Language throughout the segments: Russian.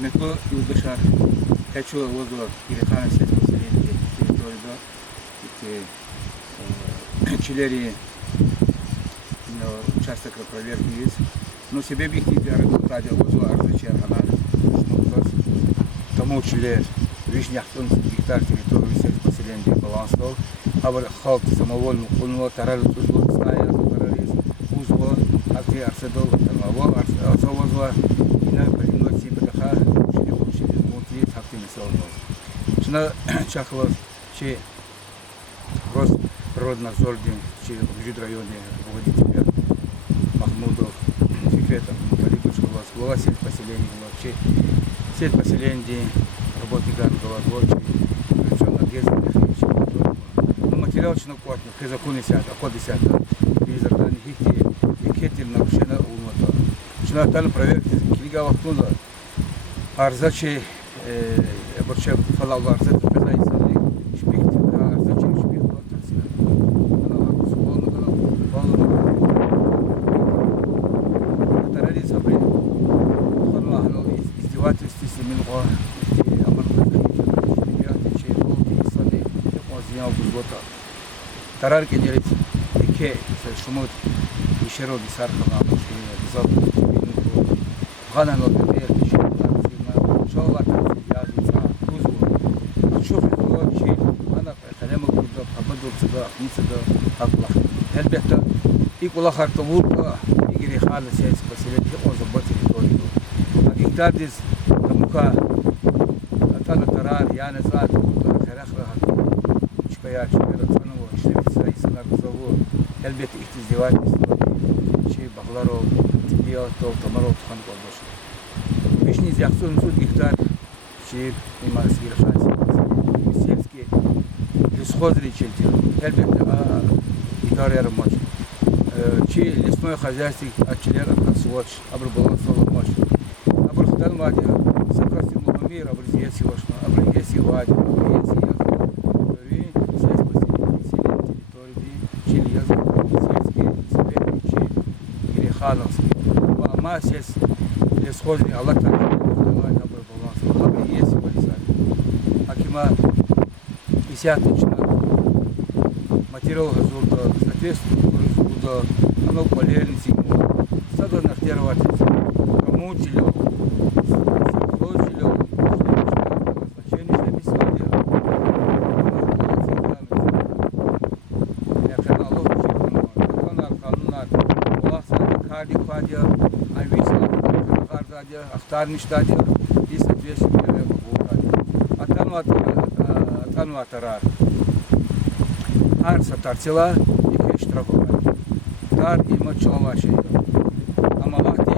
hürmetli yurttaşlar, Keço Ozo, İrikan Sesmesi'nin teritoriyada Чилери участок проверки есть. Но себе бихти диарготади Озо Арзачер Ханан, тому Чилер, Вишняхтун гектар территории сельскохозяйственного баланса, а халк самовольно Кунво, Тарал Тузло, Стая, Тарарис, Узло, Акти Арседол, Тармаво, Арсовозло, и на Парино Сибираха, Чили Мунти, Акти Мисолно. Шна Чахлов, Чи Рос Природнадзорный, Чи Вжид районе руководителя Махмудов, секретом Поликушка глава сельскопоселения, Чи сельскопоселения, работник Гангола, Чи ответственных, материал чинокотник, законы сята, коды сята, визардани хихти, хихти нарушена улмата. Чинатан проверки килига вахтунда, арзачи, борчев фалал арзачи безайсали, шпихти, арзачи шпихти вахтасина. Она свободно гала, вална. Тарали сабри, ханва ханал издевательство семинго, Тарар кенерит ике шумут ишеро бисар хана бизат гана но бер шина шола язица кузу шофер чи ана талема куда абадул цуда ницада акла элбетта икула харта вурка игри хал сес поселение озобат территорию агитадис тамука атана тарар яна зат харахра шкая шкера elbette ihtizdivaçlısı bağlarov, diyatov, tamarov tuhan olmuş. Beşiniz yaksın ihtar imarski rıhası, selski лесхозный челти, elbette idare yaramaz. Лесное хозяйство отчелер от сводч, абр баланс олмаш. Абр хдан вади, сакасин ломир, абр зеси вашна, абр еси вади, абр еси Хановский, Амасис, лесхозный, Аллах так давай добрый баланс, Аллах есть полисали. Акима десяточно материал газурда, соответственно, грузуда, оно полезный сигнал. Сада нахтеровать, промучили, сложили, значение не бессмертие. Я когда Аллах Карди Квадия, Айвисла, Кардадия, Ахтарништадия и соответственно Атануатарар. Арса Тарцела и Кештрафовая. Тар и Мачалашей. Амалахти,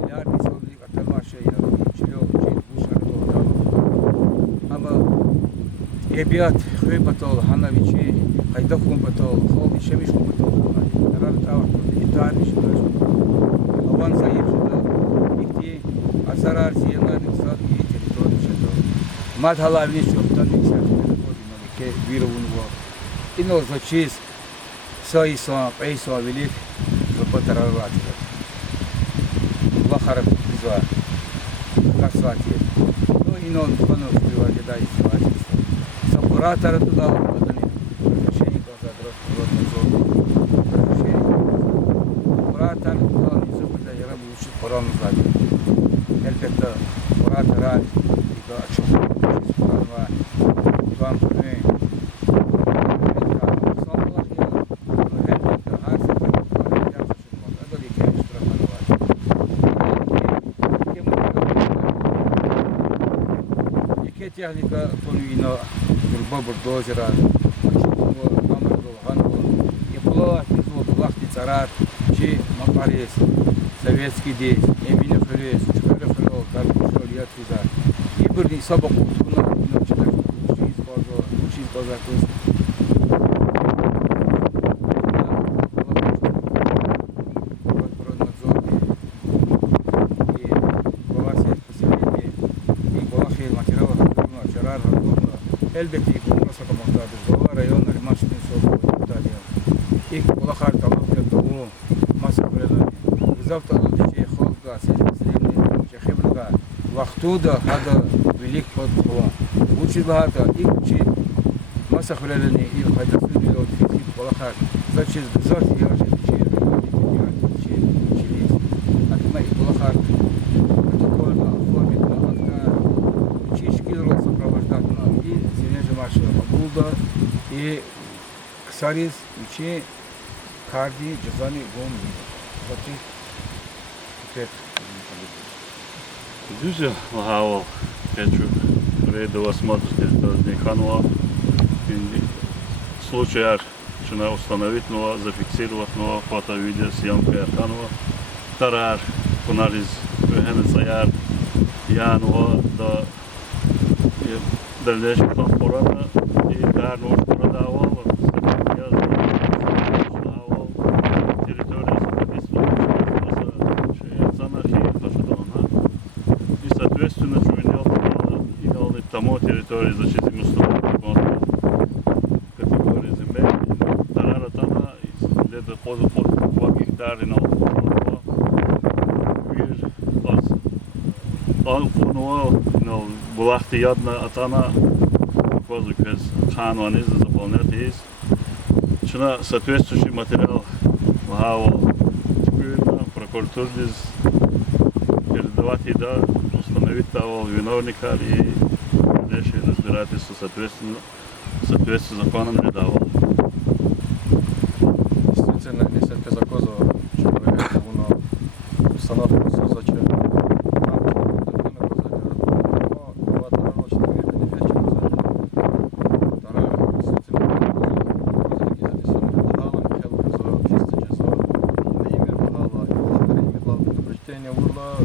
миллиард солдик Атануашей, Чилев, Бушар, Ама Ебиат, Хвипатол, Хановичи, Хайдахум Патол, Холди Шемишум Патол, Тарар Тарниш, Аван Заир, Ихти, Азарар, Зиянарник, Сад и территория Шадо. Мадхала Вничев, Танвича, Ке, Вировунво. И но зачиз, Саиса, Пейса, Велик, Запатараватика. Лахаров, Изва, Касвати. Ну и но Панов, Привади, да, издевательство. Сапуратора туда, подали. Разрешение глаза, Muratlar kanuncusu burada yara buluşup Kur'an'ımızla elbette Muratlar da açık Kur'an var. Kur'an türü Sağlık yolu elbette her sefer Kur'an'ı yaklaşılmaz. Öyle bir kere çıkarmalı var. İki tehlikeli konuyla Gülba Burdozera Yapılar vakti zarar Чи Мапарес, советский день, Эмина Ферес, Чукара Ферол, Карпушол, Ятвиза. И были собак утуна, начинать учить базар, elbette ki burası kamaktadır. Baba rayonları maçının soğuk tutarıyor. İlk ulakar tamamdır da bu masa kurulur. Завтра до детей холодно, сельское население, Чехебрга, вақтуда хада велик подхова. Учит багато и учит масахрелени и хайдасу билот физик полахар. Зачем зачем я же чили. Акма и полахар. Протокольно оформить на акта. Чишки рол сопровождательно и синеже марша булда и ксарис учи карди джазани гом. Зачем теперь Друзья, Лахавал, Петру, рейдовый осмотр территории Хануа. В случае, что установить, зафиксировать фото-видеосъемка Хануа. Тарар, анализ, Саяр, Януа, до дальнейшего порада и Дарнуш продавал. Соответственно, имел тому территории защиты категории земель, тарара тана, где-то под 2 гектара на он булахти ядна атана, козу кез хануаниз заполнять есть. Чина соответствующий материал Лахавал прокуратуре передавать еда, установить того виновника и дальше разбирательство соответственно законам не давал. Действительно, несколько заказов, человек, он устанавливал зачем.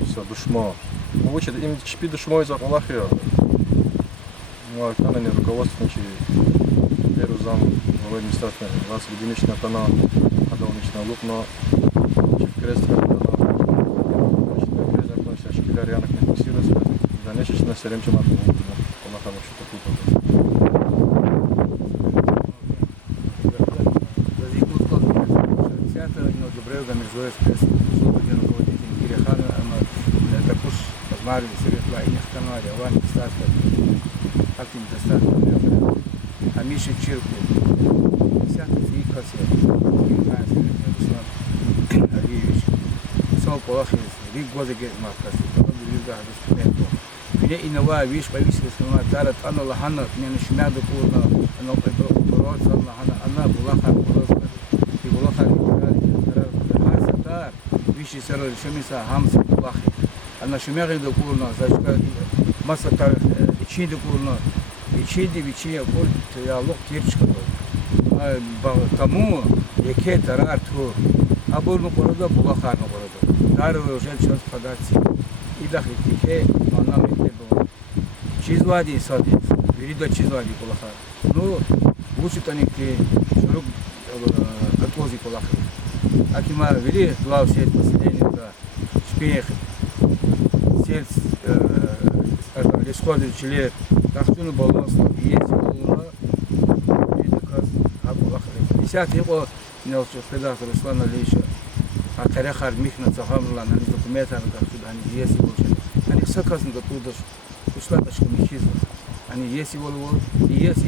Все, душмо. Учит им чпи душмой за Аллахия. Ну, она не руководственничай. Первый зам главы администрации вас единичная тона, когда он лично лупно, чип крест, когда личная креза, потому что шкилярянок не фиксируется. Дальнейшее на серем чем Аллаха вообще такую. Марли, Светла, и Нехтанари, Аван, Статка, Аким, Достатка, Амиша Чирку, Сятка, Фикаса, Алиевич, Сол Полахис, Рик Гозаге, Маркас, Лига, Доспементо. Где инова, виш, повесилась, Тарат, Анна Лахана, мне начинает пурна, она боролся, она Булаха, Булаха, и Булаха, Тарат, виши Сарой, Шамиса, Хамса, Булахи. Она шумяги до курна, зачка масса тар ичи до курна, ичи ди вичи курт я лох терчка до. Тому яке тарар ту, абурну корода булахарну корода. Дару уже час податься. И дахли тике манам не было. Чизвади сади, вида чизвади булахар. Ну лучше таникти шурук катози булахар. Акима вели глав сеть поселения да шпех. Сельс, лесходы чили, тахтуны баланслы, есть улуна, видиказ, абулахры. Десятый его не успел Руслана Лиша, а тарехар михна цахамла, на документах, они есть его. Они саказны готовы, ушладочка михизма. Они есть его, и есть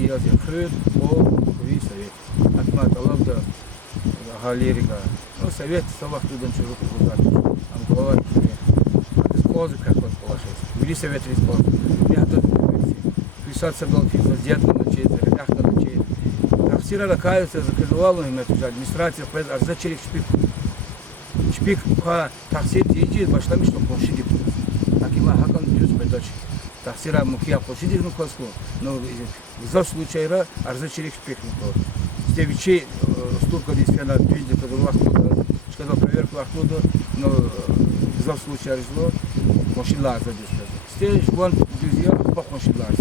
хрыр, хуи совет. Акмат Аллахда, галерика. Ну, совет, салах тудам чуруку гудат. Англова, козы как вот положить. Вели совет рисков. Я тут писаться долги за дедку ночей, за ребята ночей. Тахсира ракаются, закрывала им эту же администрацию, а за черек шпик. Шпик по тахсир иди, пошла мишно площади. Акима хакан дюз пойдочь. Тахсира мухия площади ну коску. Но за случай ра, а за черек шпик ну то. Стевичей ступка дисфена движды под вахту, сказал проверку вахту, но за случай арзло. Машинlar задействовали. Здесь вон друзья по машинlar.